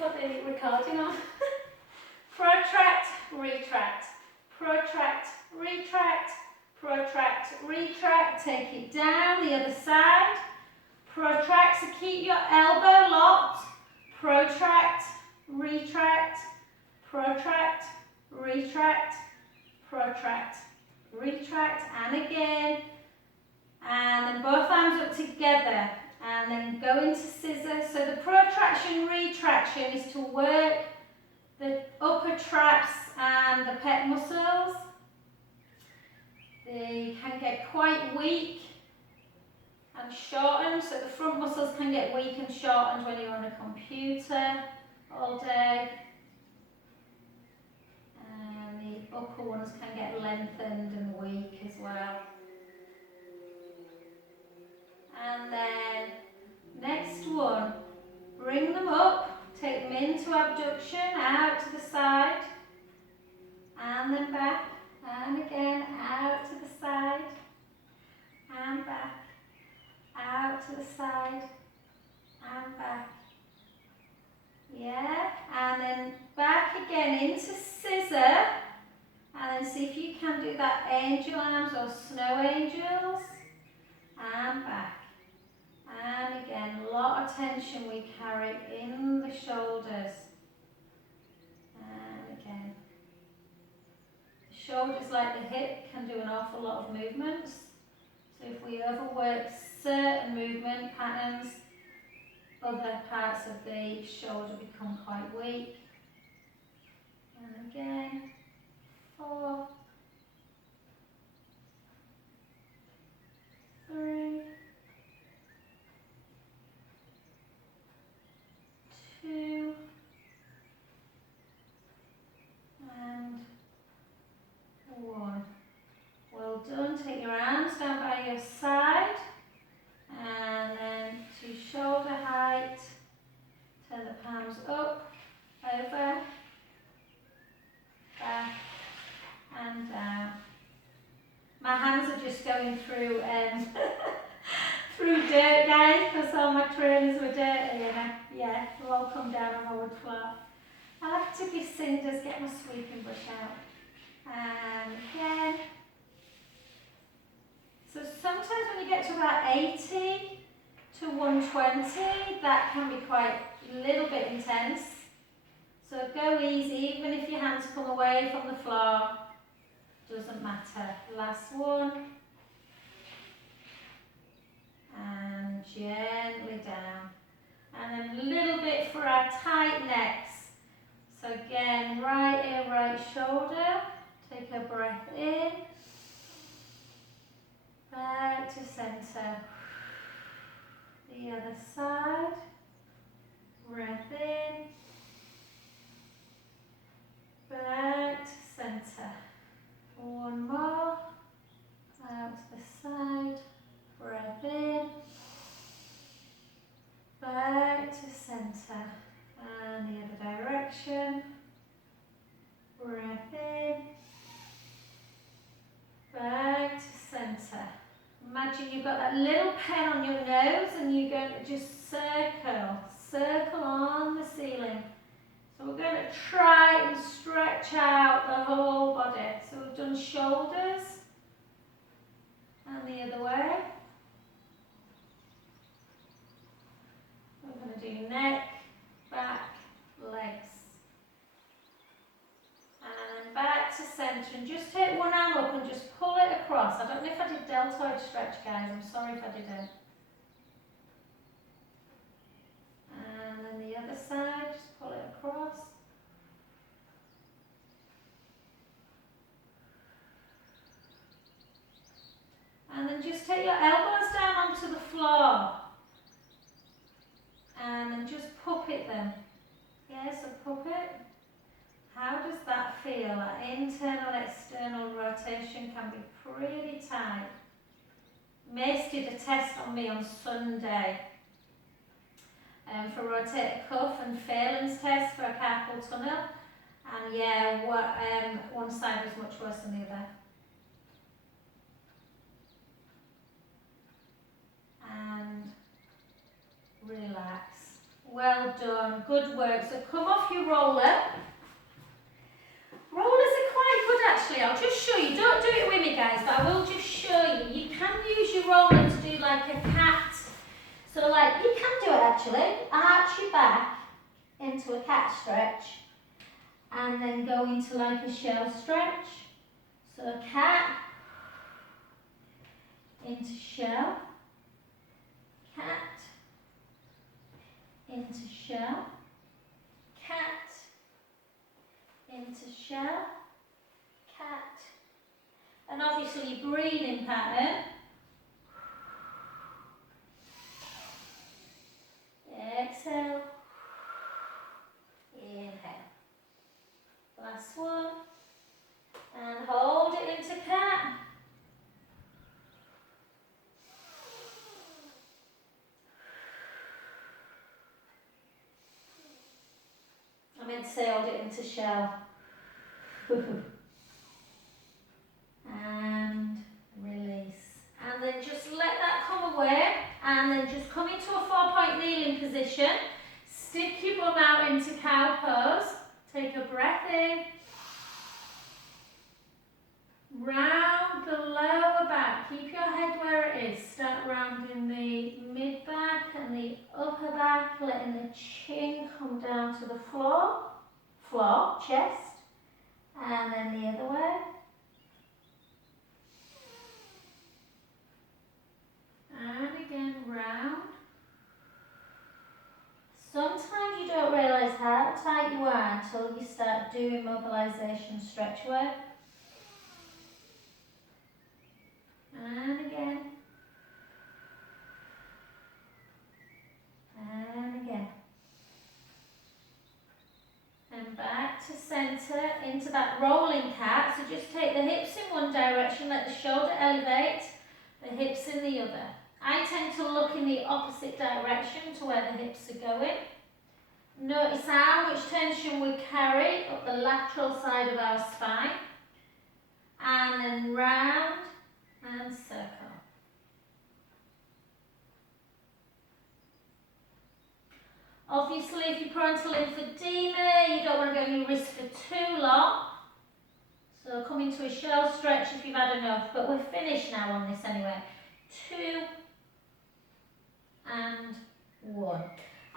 put the recording on. Protract, retract, protract, retract, protract, retract. Take it down the other side. Protract, so keep your elbow locked. Protract, retract, protract, retract, protract, retract, and again. And then both arms up together. And then go into scissor. So the protraction, retraction is to work the upper traps and the pec muscles. They can get quite weak and shortened. So the front muscles can get weak and shortened when you're on a computer all day. And the upper ones can get lengthened and weak as well. And then next one, bring them up, take them into abduction, out to the side, and then back, and again, out to the side, and back, out to the side, and back. Yeah, and then back again into scissor, and then see if you can do that angel arms or snow angels, and back. And again, a lot of tension we carry in the shoulders. And again. The shoulders, like the hip, can do an awful lot of movements. So if we overwork certain movement patterns, other parts of the shoulder become quite weak. And again, 4, 3, 2, and 1. Well done. Take your arms down by your side and then to shoulder height. Turn the palms up, over, back and down. My hands are just going through through dirt, guys, because all my trainers were dirty, and yeah, they'll all come down on my wood floor. I like to be cinders, get my sweeping brush out. And again. So sometimes when you get to about 80 to 120, that can be quite a little bit intense. So go easy, even if your hands come away from the floor, doesn't matter. Last one. And gently down. And then a little bit for our tight necks. So again, right ear, right shoulder. Take a breath in. Back to centre. The other side. Breath in. Back to centre. One more. Out to the side. Breath in. Back to centre. And the other direction. Breath in. Back to centre. Imagine you've got that little pen on your nose and you're going to just circle on the ceiling. So we're going to try and stretch out the whole body. So we've done shoulders and the other way. We're going to do neck, back, legs. And then back to centre, and just take one arm up and just pull it across. I don't know if I did deltoid stretch, guys, I'm sorry if I didn't. And then the other side, just pull it across. And then just take your elbows down onto the floor. And then just puppet them. Yeah, so puppet. How does that feel? That internal, external rotation can be pretty tight. Mace did a test on me on Sunday for rotator cuff and Phelan's test for a carpal tunnel. And yeah, one side was much worse than the other. And relax. Well done, good work. So come off your roller. Rollers are quite good actually. I'll just show you. Don't do it with me guys, but I will just show you. You can use your roller to do like a cat. So like, you can do it actually. Arch your back into a cat stretch and then go into like a shell stretch. So a cat, into shell, cat, into shell, cat, into shell, cat. And obviously your breathing pattern. Exhale, inhale. Last one. And hold it into cat. I meant to say hold it into shell. And release. And then just let that come away. And then just come into a 4-point kneeling position. Stick your bum out into cow pose. Take a breath in. Round the lower back. Keep your head where it is. Start rounding the mid back and the upper back, letting the chin come down to the floor, chest, and then the other way. And again, round. Sometimes you don't realise how tight you are until you start doing mobilisation stretch work. And again. And again. And back to centre into that rolling cat. So just take the hips in one direction, let the shoulder elevate, the hips in the other. I tend to look in the opposite direction to where the hips are going. Notice how much tension we carry up the lateral side of our spine. And then round and circle. Obviously, if you're prone to lymphedema, you don't want to go on your wrist for too long. So come into a shell stretch if you've had enough, but we're finished now on this anyway. 2 and 1.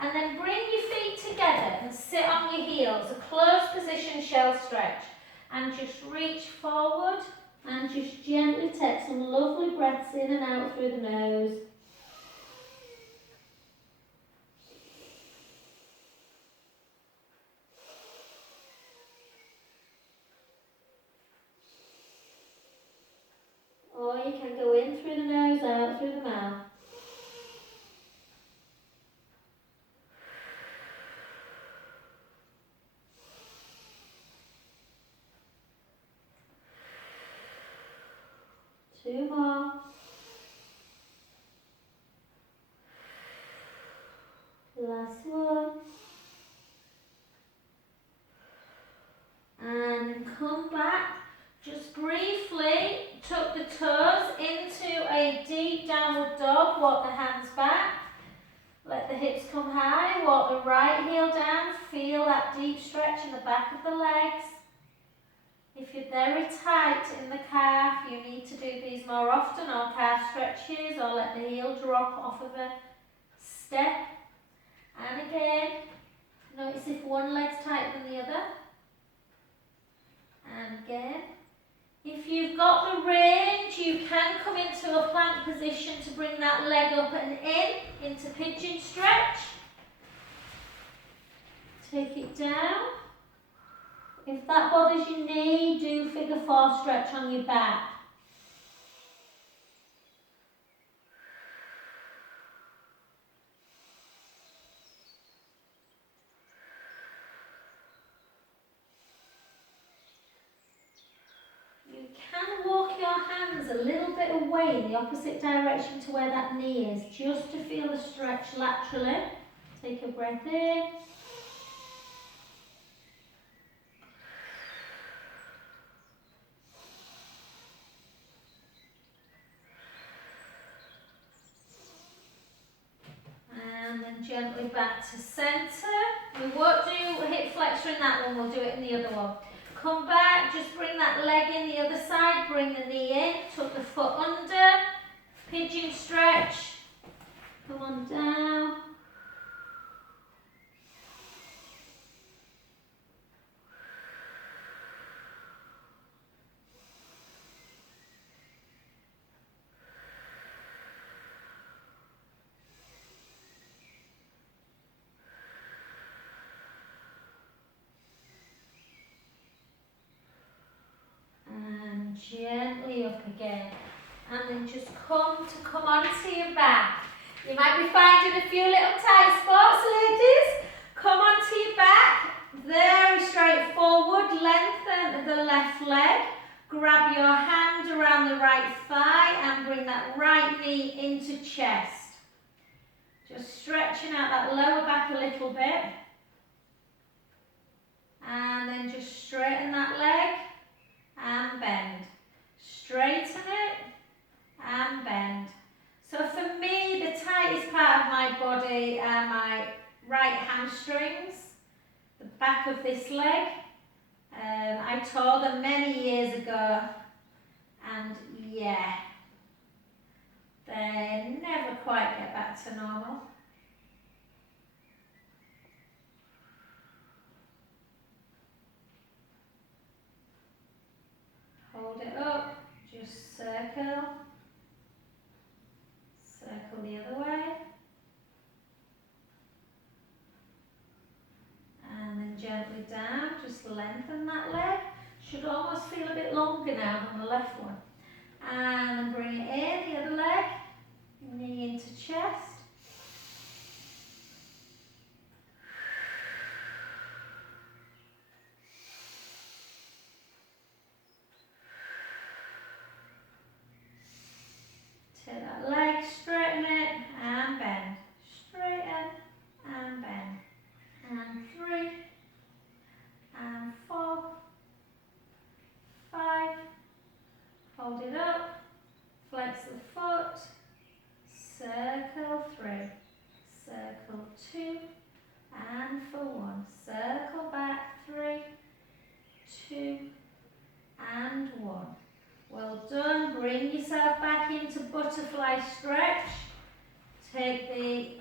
And then bring your feet together and sit on your heels, a closed position shell stretch. And just reach forward and just gently take some lovely breaths in and out through the nose. Or you can go in through the nose, out through the mouth. Two more. Last one. And come back. Just briefly tuck the toes into a deep downward dog. Walk the hands back. Let the hips come high. Walk the right heel down. Feel that deep stretch in the back of the legs. If you're very tight in the calf, you need to do these more often, or calf stretches, or let the heel drop off of a step. And again, notice if one leg's tighter than the other. And again. If you've got the range, you can come into a plank position to bring that leg up and in, into pigeon stretch. Take it down. If that bothers your knee, do figure 4 stretch on your back. You can walk your hands a little bit away in the opposite direction to where that knee is, just to feel the stretch laterally. Take a breath in. And then gently back to centre. We won't do hip flexor in that one, we'll do it in the other one. Come back, just bring that leg in the other side, bring the knee in, tuck the foot under, pigeon stretch, come on down. And gently up again. And then just come onto your back. You might be finding a few little tight spots, ladies. Come onto your back. Very straightforward. Lengthen the left leg. Grab your hand around the right thigh and bring that right knee into chest. Just stretching out that lower back a little bit. And then just straighten that leg and bend. Straighten it and bend. So for me, the tightest part of my body are my right hamstrings, the back of this leg. I tore them many years ago, and yeah, they never quite get back to normal. Hold it up, just circle. Circle the other way. And then gently down, just lengthen that leg. Should almost feel a bit longer now than the left one. And then bring it in, the other leg. Knee into chest. Take that leg, straighten it and bend. Straighten and bend. And 3 and 4, 5. Hold it up. Flex the foot. Circle 3. Circle 2 and for 1. Circle back 3, 2 and 1. Well done. Bring yourself back into butterfly stretch. Take the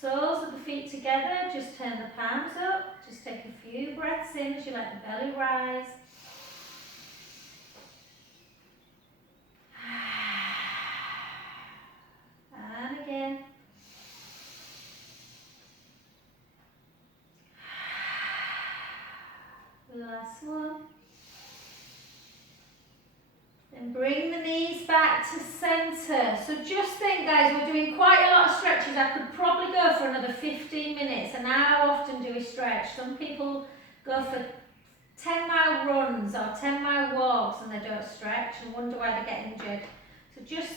soles of the feet together. Just turn the palms up. Just take a few breaths in as you let the belly rise. And again. Last one. Then bring the knees back to centre. So just think, guys, we're doing quite a lot of stretches. I could probably go for another 15 minutes. And how often do we stretch? Some people go for 10-mile runs or 10-mile walks and they don't stretch and wonder why they get injured. So just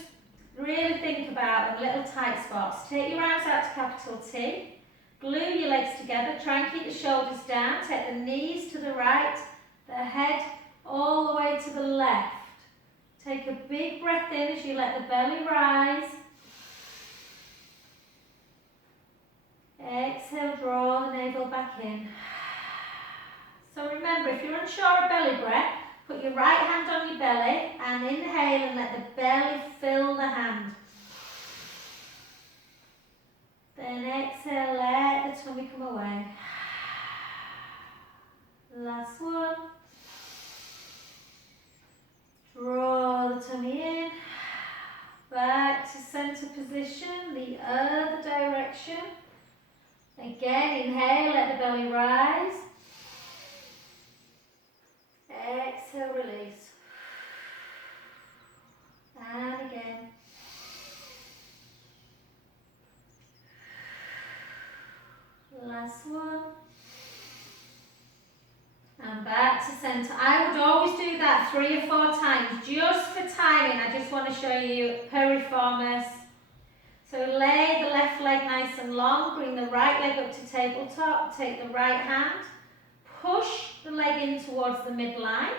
really think about them little tight spots. Take your arms out to capital T. Glue your legs together. Try and keep the shoulders down. Take the knees to the right, the head all the way to the left. Take a big breath in as you let the belly rise. Exhale, draw the navel back in. So remember, if you're unsure of belly breath, put your right hand on your belly and inhale and let the belly fill the hand. Then exhale, let the tummy come away. Last one. Draw the tummy in. Back to centre position, the other direction. Again, inhale, let the belly rise. Exhale, release. And again. Last one. And back to centre. I would always do that 3 or 4 times just for timing. I just want to show you piriformis. So lay the left leg nice and long. Bring the right leg up to tabletop. Take the right hand. Push the leg in towards the midline.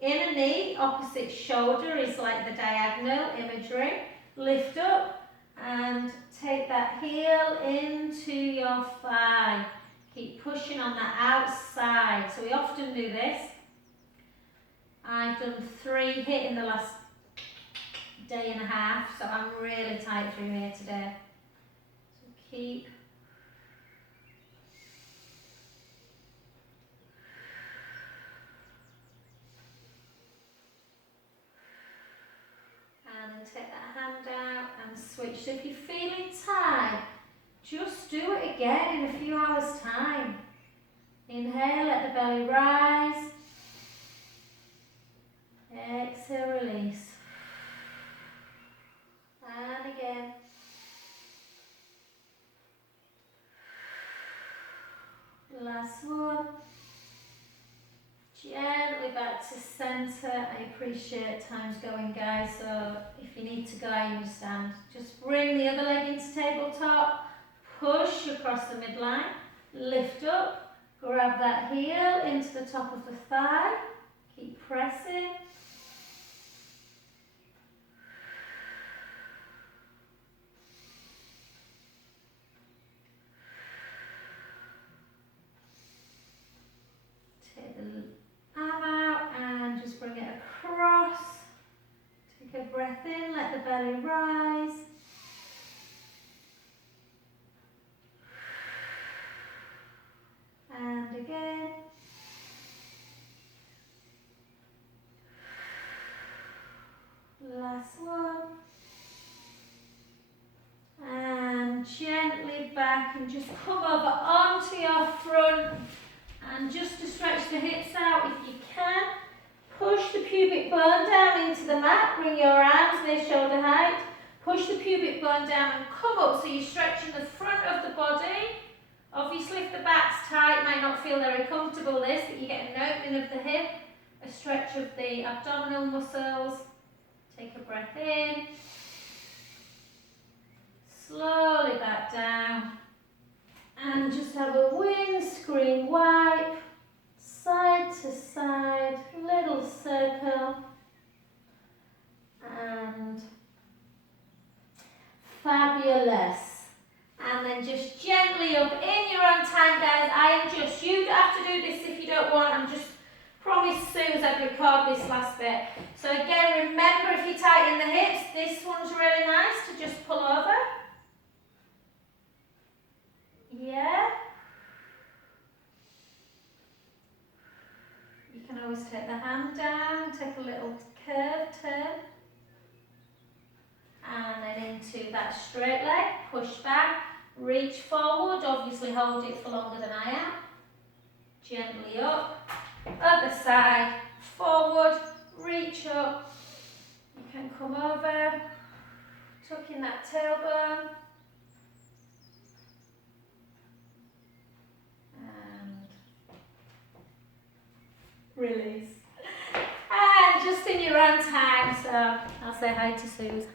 Inner knee, opposite shoulder is like the diagonal imagery. Lift up and take that heel into your thigh. Keep pushing on that outside. So we often do this. I've done 3 HIIT in the last day and a half, so I'm really tight through here today. So keep. And then take that hand out and switch. So if you're feeling tight, just do it again in a few hours' time. Inhale, let the belly rise. Exhale, release. And again. Last one. Gently back to centre. I appreciate time's going, guys, so if you need to go, you understand. Just bring the other leg into tabletop. Push across the midline. Lift up. Grab that heel into the top of the thigh. Keep pressing. Take the arm out and just bring it across. Take a breath in, let the belly rise. And again. Last one. And gently back and just come over onto your front. And just to stretch the hips out if you can. Push the pubic bone down into the mat. Bring your arms near shoulder height. Push the pubic bone down and come up so you're stretching the front of the body. Obviously if the back's tight, it might not feel very comfortable this, but you get an opening of the hip, a stretch of the abdominal muscles. Take a breath in. Slowly back down. And just have a windscreen wipe. Side to side, little circle. And fabulous. And then just gently up in your own time, guys. I am just, you don't have to do this if you don't want. I'm just, promise Suze I'd record this last bit. So again, remember if you tighten the hips, this one's really nice to just pull over. Yeah. You can always take the hand down, take a little curve turn. And then into that straight leg, push back, reach forward, obviously hold it for longer than I am. Gently up, other side, forward, reach up. You can come over, tuck in that tailbone. And release. And just in your own time, so I'll say hi to Suze.